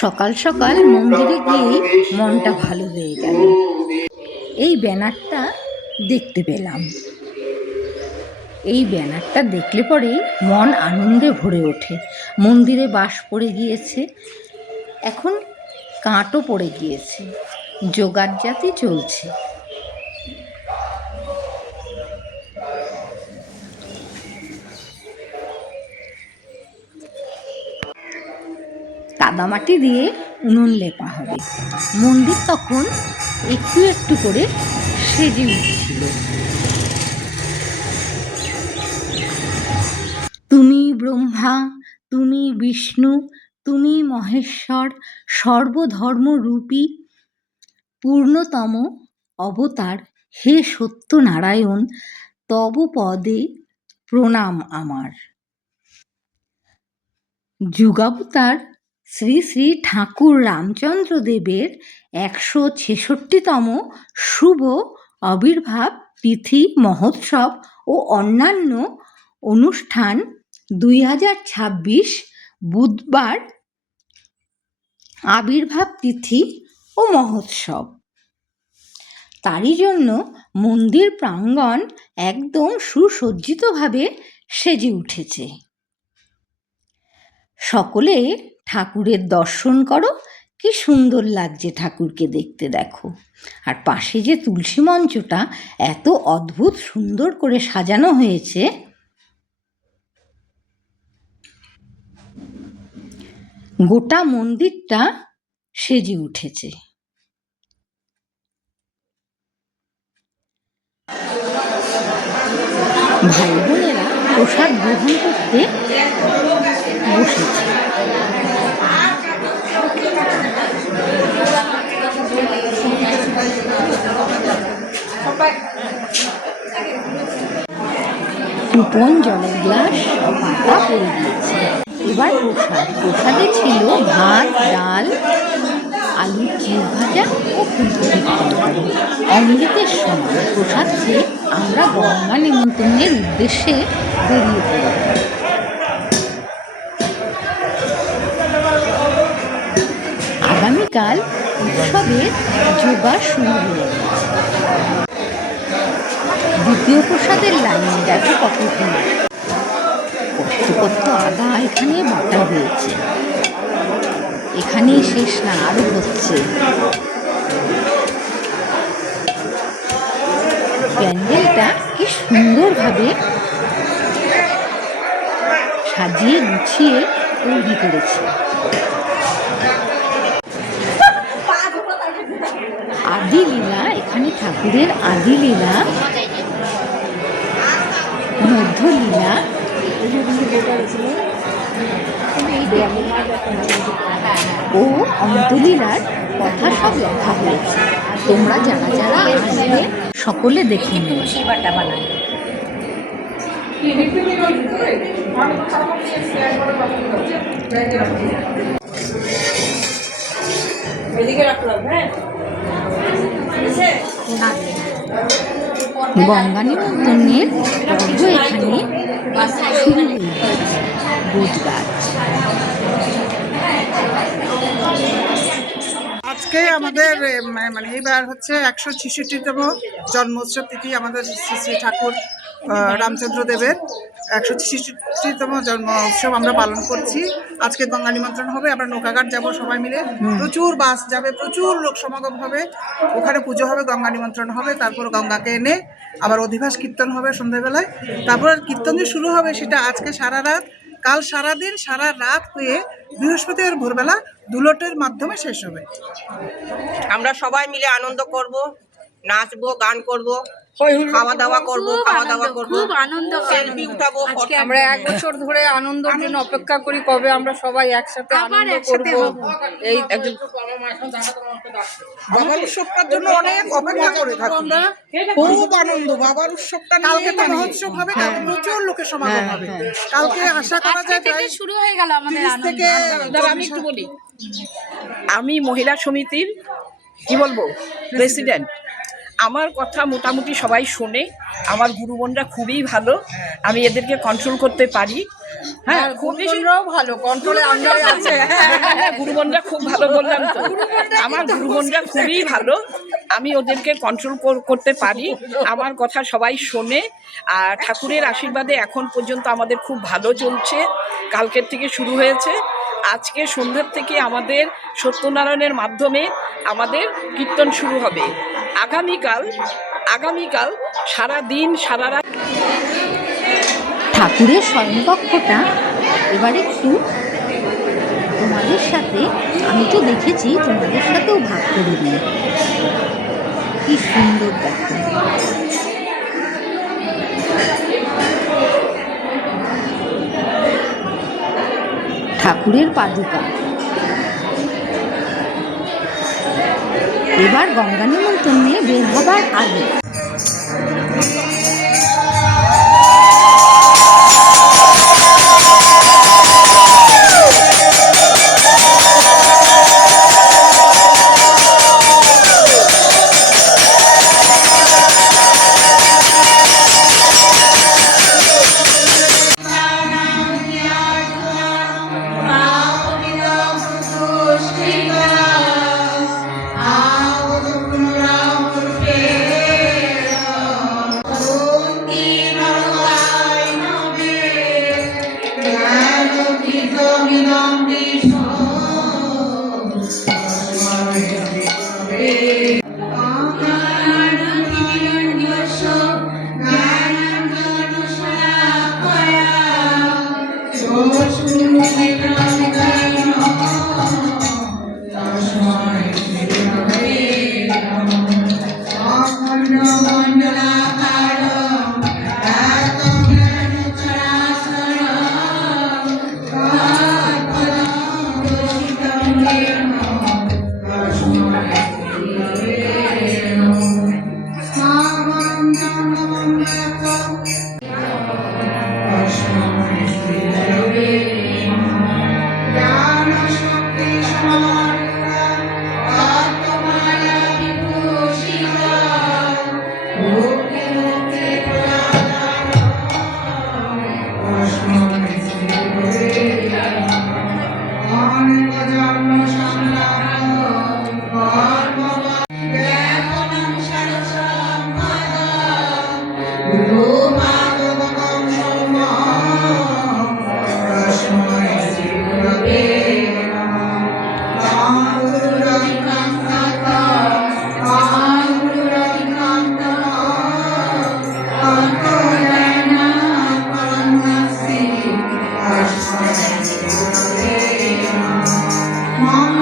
সকাল সকাল মন্দিরে গিয়েই মনটা ভালো হয়ে গেল। এই ব্যানারটা দেখতে পেলাম। এই ব্যানারটা দেখলে পরেই মন আনন্দে ভরে ওঠে। মন্দিরে বাঁশ পড়ে গিয়েছে, এখন কাঁটও পড়ে গিয়েছে, জোগাড়জাতি চলছে। কাদামাটি দিয়ে উনুন লেপা হবে। মন্দির তখন একটু একটু করে সেজে উঠছিল। তুমি ব্রহ্মা, তুমি বিষ্ণু, তুমি মহেশ্বর, সর্বধর্মরূপী পূর্ণতম অবতার, হে সত্যনারায়ণ, তব পদে প্রণাম আমার। যুগাবতার শ্রী শ্রী ঠাকুর রামচন্দ্র দেবের 166তম শুভ আবির্ভাব তিথি মহোৎসব ও অন্যান্য অনুষ্ঠান 2026 বুধবার আবির্ভাব তিথি ও মহোৎসব। তারই জন্য মন্দির প্রাঙ্গণ একদম সুসজ্জিতভাবে সেজে উঠেছে। সকলে ঠাকুরের দর্শন করো, কি সুন্দর লাগছে ঠাকুরকে দেখতে, দেখো। আর পাশে যে তুলসী মঞ্চটা এত অদ্ভুত সুন্দর করে সাজানো হয়েছে, গোটা মন্দিরটা সেজে উঠেছে। ভাই বোনেরা প্রসাদ গ্রহণ করতে বসেছে। কুপন জলের গ্লাস পাতা পড়ে গিয়েছে। এবার প্রসাদে ছিল ভাত, ডাল, আলুর চিজ ভাজা ও ফুলকপির তরকারি। অমৃতের সময় প্রসাদ খেয়ে আমরা গঙ্গা নিমন্ত্রণের উদ্দেশ্যে বেরিয়ে পড়লাম। আগামীকাল উৎসবের জোগাড় শুরু হয়ে গেছে। দ্বিতীয় প্রসাদের লাইন দেখো কত ভিড়। কত আদা এখানে বাটা হয়েছে। এখানেই শেষ না, আরো হচ্ছে। প্যান্ডেলটা কি সুন্দরভাবে সাজিয়ে গুছিয়ে তৈরি করেছে। আদি লীলা, এখানে ঠাকুরের আদি লীলা, মধ্যলীলা ও অন্তলীলার কথা সব লেখা হয়েছে। তোমরা যারা যারা আসবে সকলে দেখে নিও। সেবাটা বানায় গঙ্গা নিমন্ত্রণের পর্ব এখানে শুরু হয়ে গেছে। গোজগাছ আজকে আমাদের মানে এইবার হচ্ছে 166তম জন্মোৎসব তিথি আমাদের শ্রী শ্রী ঠাকুর রামচন্দ্র দেবের 166তম জন্ম উৎসব আমরা পালন করছি। আজকে গঙ্গা নিমন্ত্রণ হবে, আমরা নৌকাঘাট যাব সবাই মিলে, প্রচুর বাস যাবে, প্রচুর লোক সমাগম হবে, ওখানে পুজো হবে, গঙ্গা নিমন্ত্রণ হবে, তারপর গঙ্গাকে এনে আবার অধিবাস কীর্তন হবে সন্ধ্যাবেলায়। তারপর কীর্তন যে শুরু হবে সেটা আজকে সারা রাত, কাল সারাদিন সারা রাত হয়ে বৃহস্পতিবার ভোরবেলা দুলটের মাধ্যমে শেষ হবে। আমরা সবাই মিলে আনন্দ করব, নাচবো, গান করব, খাওয়া দাওয়া করবো, খুব আনন্দ, সেলফি উঠাবো। আমরা 1 বছর ধরে আনন্দের জন্য অপেক্ষা করি, কবে আমরা সবাই একসাথে আনন্দ করব। এই বাবার উৎসবটার জন্য অনেক অপেক্ষা করে থাকি আমরা, খুব আনন্দ। বাবার উৎসবটা কালকে তো মহোৎসব হবে, কালকে প্রচুর লোকের সমাগম হবে। কালকে আশা করা যায় শুরু হয়ে গেল আমাদের থেকে। আমি একটু বলি, আমি মহিলা সমিতির কি বলবো প্রেসিডেন্ট। আমার কথা মোটামুটি সবাই শোনে। আমার গুরুবোনরা খুবই ভালো, আমি এদেরকে কন্ট্রোল করতে পারি। হ্যাঁ, খুব বেশি ভালো কন্ট্রোলে আমরাই আছে। গুরুবোনরা খুব ভালো বললাম তো, আমার গুরুবোনরা খুবই ভালো, আমি ওদেরকে কন্ট্রোল করতে পারি। আমার কথা সবাই শোনে। আর ঠাকুরের আশীর্বাদে এখন পর্যন্ত আমাদের খুব ভালো চলছে। কালকের থেকে শুরু হয়েছে, আজকে সন্ধ্যার থেকে আমাদের সত্যনারায়ণের মাধ্যমে আমাদের কীর্তন শুরু হবে। আগামীকাল সারা দিন সারা রাত ঠাকুরের স্বয়ংকক্ষটা এবার একটু তোমাদের সাথে, আমি তো দেখেছি, তোমাদের সাথেও ভাগ করে দিই। কি সুন্দর দেখো। ঠাকুরের পাদুকা। এবার গঙ্গা নিমন্ত্রণে বের হবার আগে মা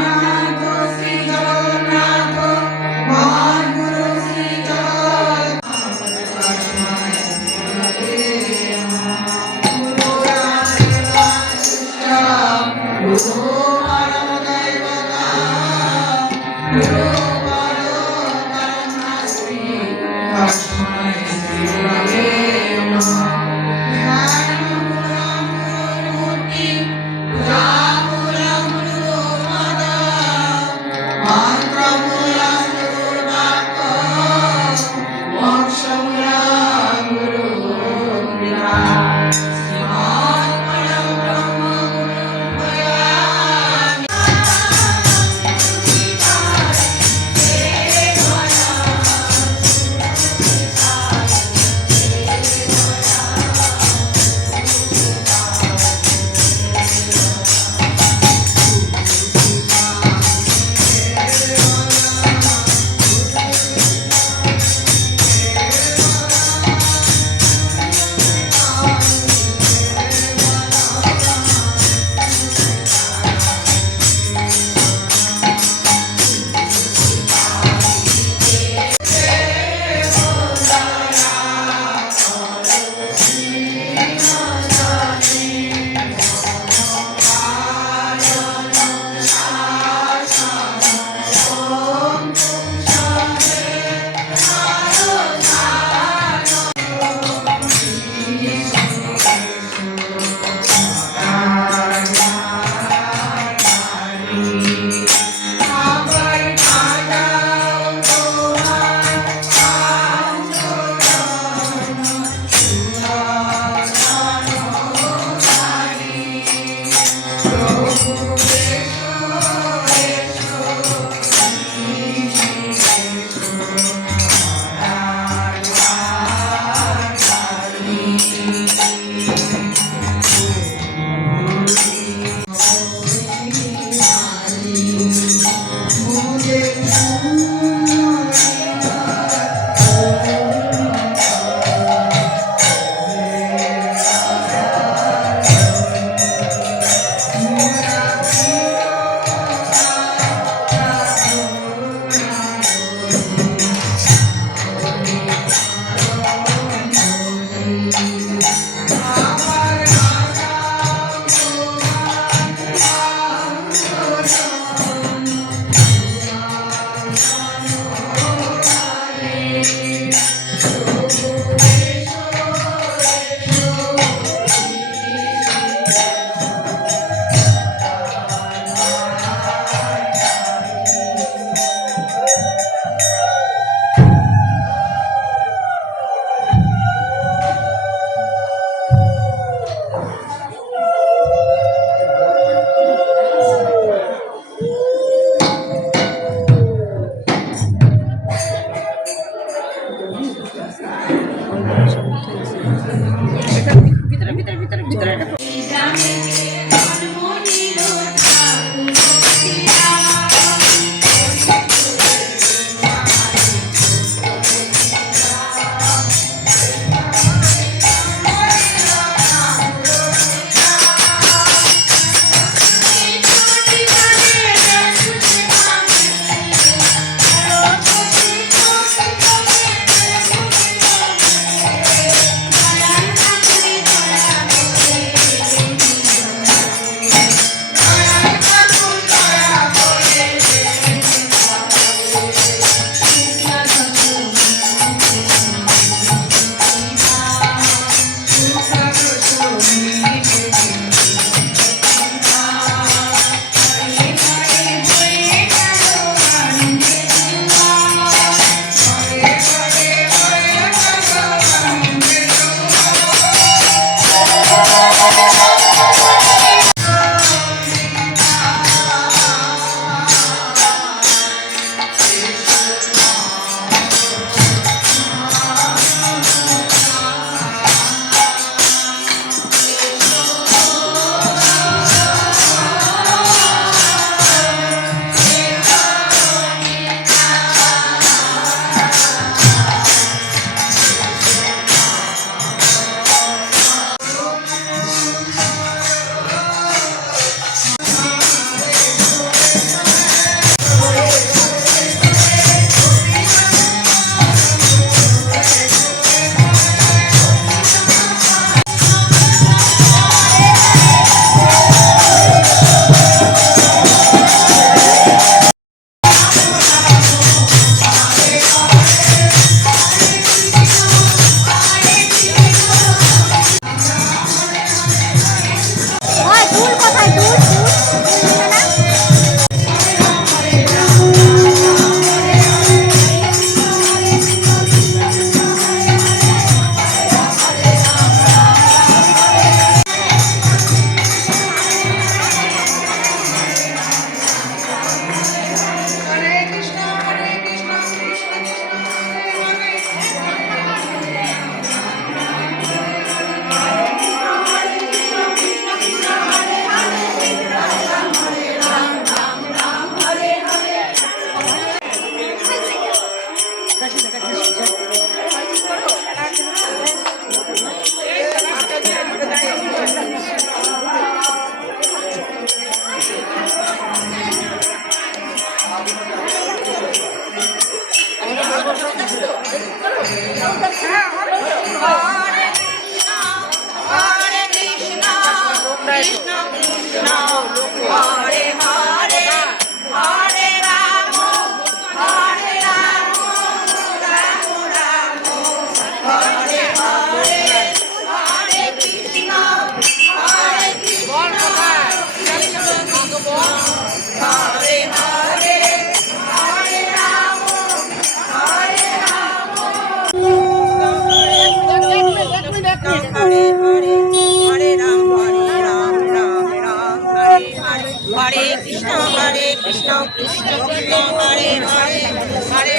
কৃষ্ণ কৃষ্ণ কৃষ্ণ হরে হরে হরে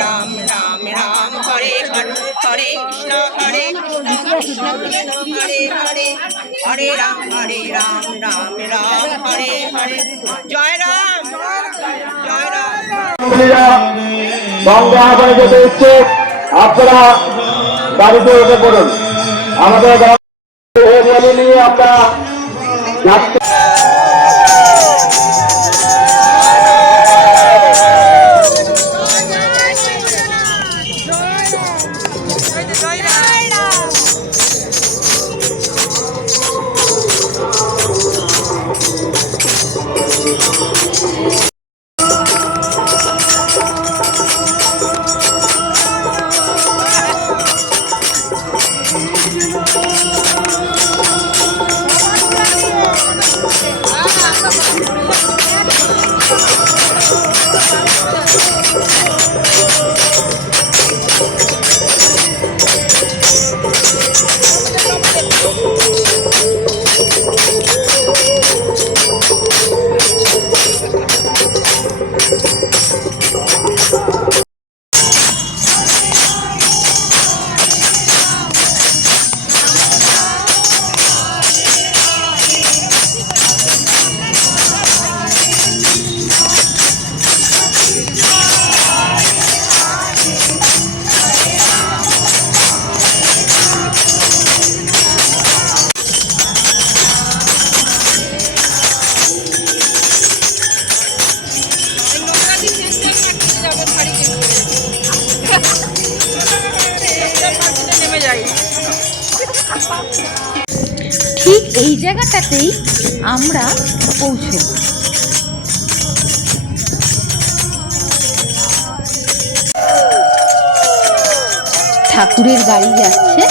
রাম রাম রাম হরে হরে হরে কৃষ্ণ কৃষ্ণ কৃষ্ণ হরে হরে হরে রাম রাম রাম হরে হরে জয় রাম জয় রাম। গঙ্গা আহ্বানে যেতে ইচ্ছুক আপনারা গাড়িতে উঠে পড়ুন। আমাদের নিয়ে আপনারা যাত্রা ঠিক এই জায়গাটাতেই আমরা পৌঁছব। ঠাকুরের গাড়ি যাচ্ছে,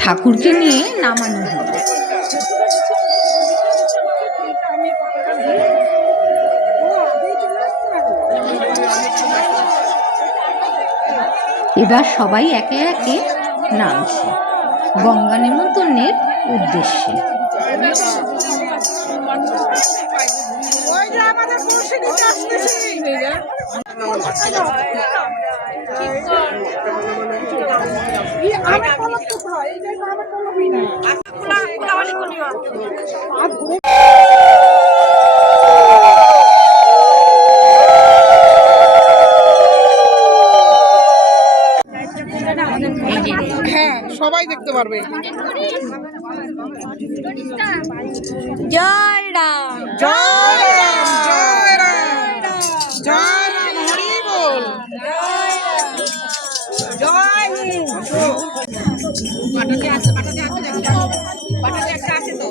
ঠাকুরকে নিয়ে নামানো হলো। এবার সবাই একে একে নামছে গঙ্গা নেমন্তন্নের উদ্দেশ্যে। হ্যাঁ, সবাই দেখতে পারবে। জয় রাম জয় রাম জয় রাম জয় রাম, হরি বল। জয় বাটাতে আছে বাটাতে একটা আছে তো।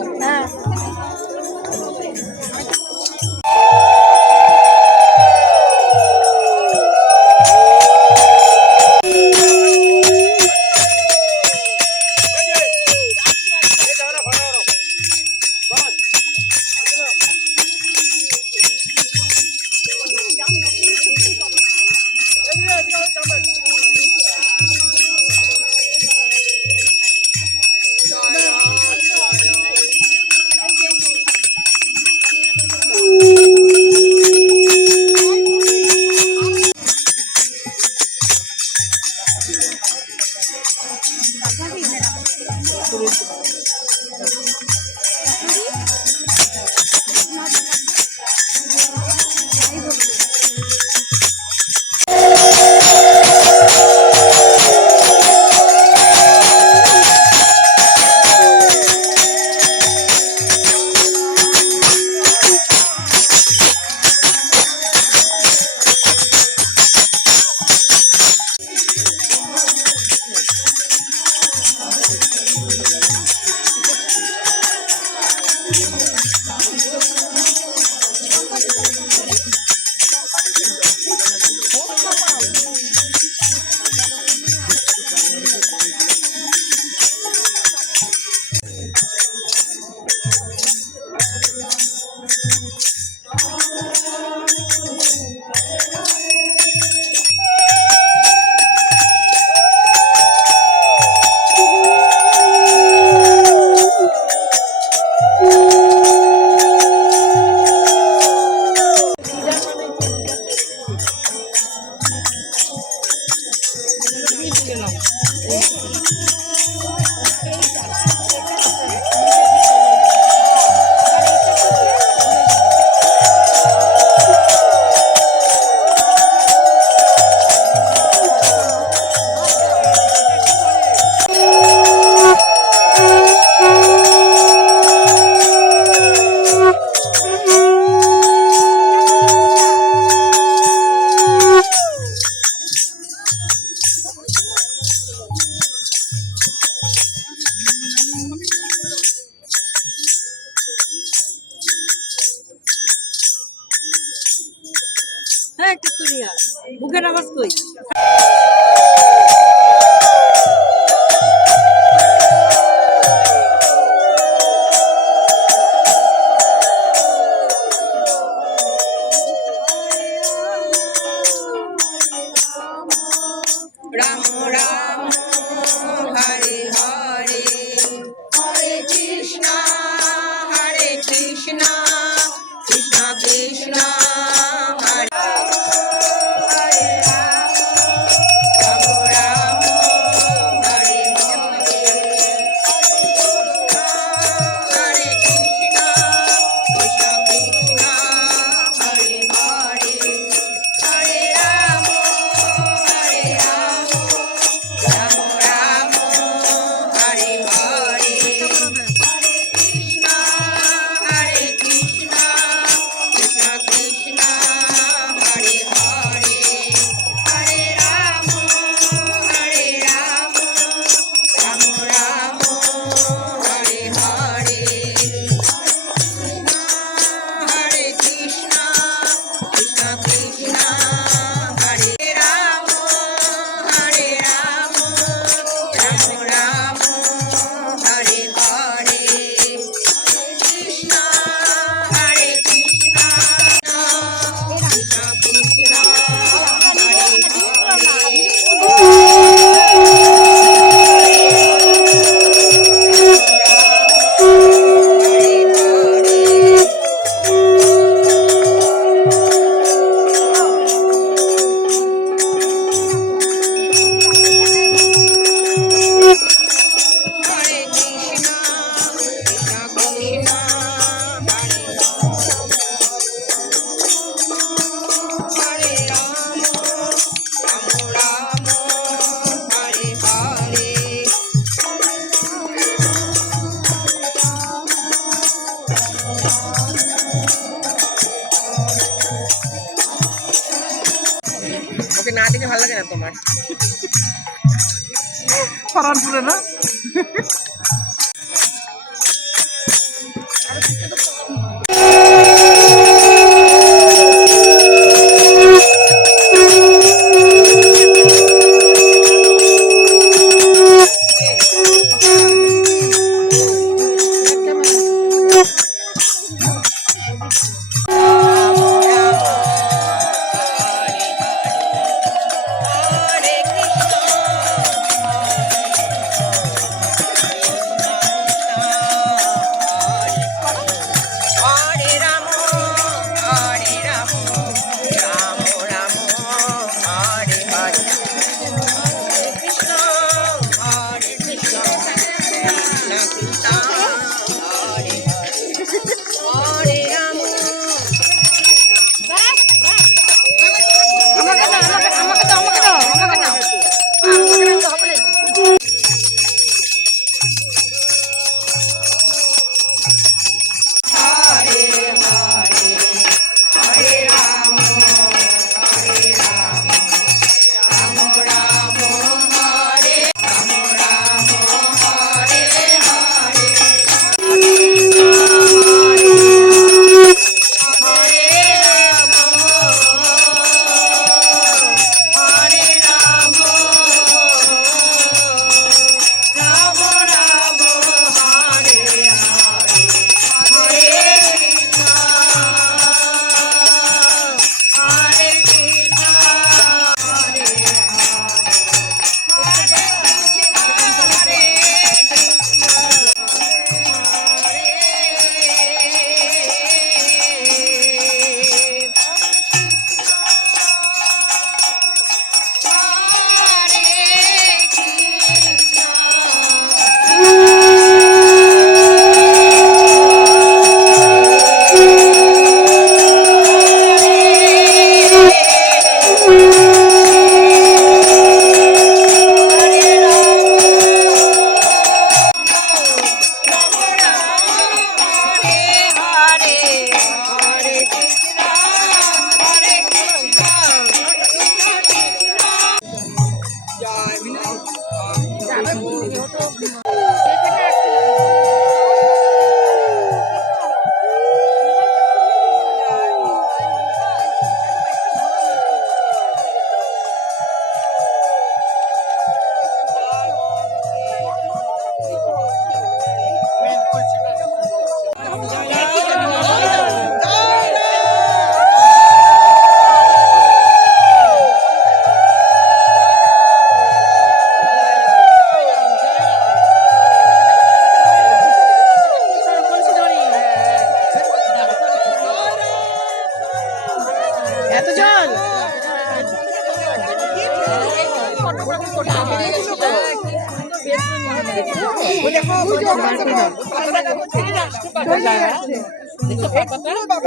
কীর্তনিয়া মুখের আওয়াজ কই রাম রাম হরে হরে হরে কৃষ্ণ কৃষ্ণ কৃষ্ণ হরে হরে রাম রাম হরে হরে হরে কৃষ্ণ কৃষ্ণ হরে হরে হরে রাম রাম রাম হরে হরে কৃষ্ণ হরে কৃষ্ণ কৃষ্ণ কৃষ্ণ হরে হরে হরে রাম রাম রাম হরে হরে হরে কৃষ্ণ কৃষ্ণ কৃষ্ণ হরে রাম রাম রাম হরে হরে কৃষ্ণ হরে কৃষ্ণ কৃষ্ণ কৃষ্ণ হরে হরে হরে কৃষ্ণ কৃষ্ণ কৃষ্ণ হরে রাম রাম হরে হরে ওকে না দেখে ভালো লাগে না তোমার ফরানপুরে না হরে কৃষ্ণ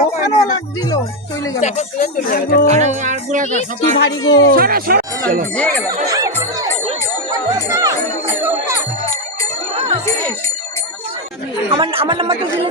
ওখানেও লাগছিল চলে গেল। কি ভারী গো। আমার নাম্বারটা দিলে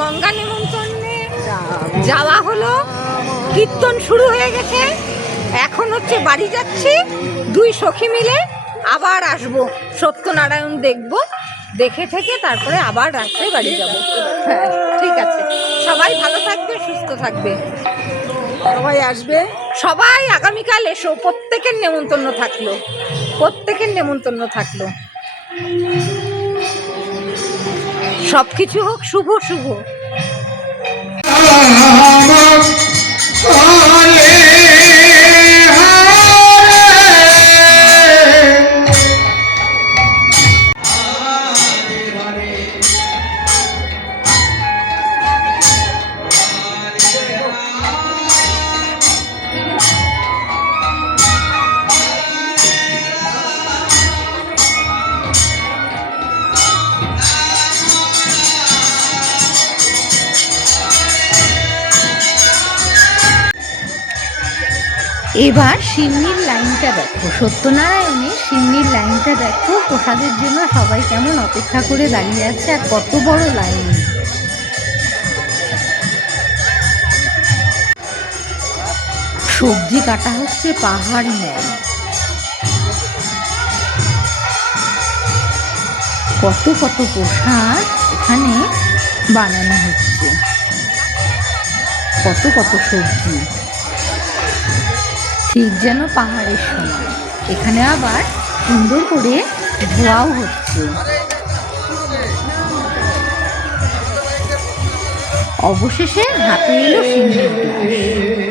গঙ্গা নেমন্তন্নে যাওয়া হলো, কীর্তন শুরু হয়ে গেছে, এখন হচ্ছে বাড়ি যাচ্ছি, দুই সখী মিলে আবার আসবো, সত্যনারায়ণ দেখবো, দেখে থেকে তারপরে আবার রাত্রে বাড়ি যাব। হ্যাঁ ঠিক আছে, সবাই ভালো থাকবে, সুস্থ থাকবে, সবাই আসবে, সবাই আগামীকাল এসো, প্রত্যেকের নেমন্তন্ন থাকলো, প্রত্যেকের নেমন্তন্ন থাকলো। সবকিছু হোক শুভ শুভ। এবার সিন্নির লাইনটা দেখো, সত্যনারায়ণের সিন্নির লাইনটা দেখো, প্রসাদের জন্য সবাই কেমন অপেক্ষা করে দাঁড়িয়ে আছে, আর কত বড় লাইন। সবজি কাটা হচ্ছে পাহাড় ন্যায়, কত কত প্রসাদ এখানে বানানো হচ্ছে, কত কত সবজি, ঠিক যেন পাহাড়ের সময়। এখানে আবার সুন্দর করে ধোয়াও হচ্ছে। অবশেষে হাতে এলো সিন্নির গ্লাস।